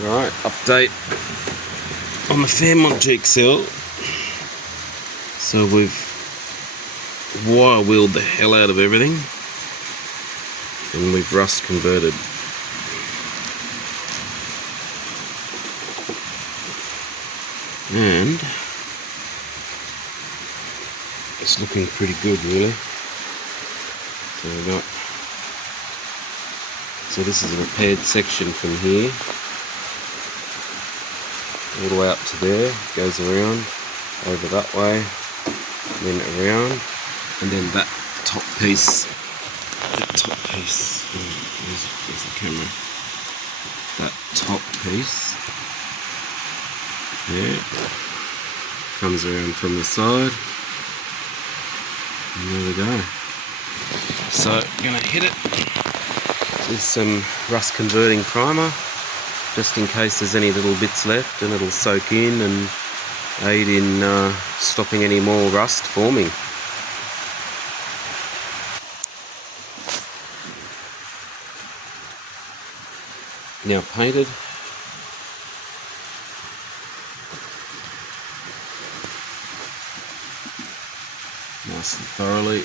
Right, update on the Fairmont GXL. So we've wire wheeled the hell out of everything and we've rust converted. And it's looking pretty good, really. So this is a repaired section from here all the way up to there, goes around over that way, then around, and then that top piece, where's the camera, that top piece there comes around from the side, and there we go. So I'm going to hit it with some rust converting primer just in case there's any little bits left, and it'll soak in and aid in stopping any more rust forming. Now painted. Nice and thoroughly.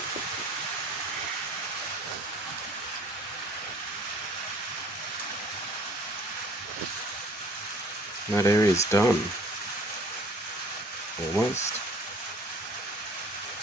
That area's done, almost.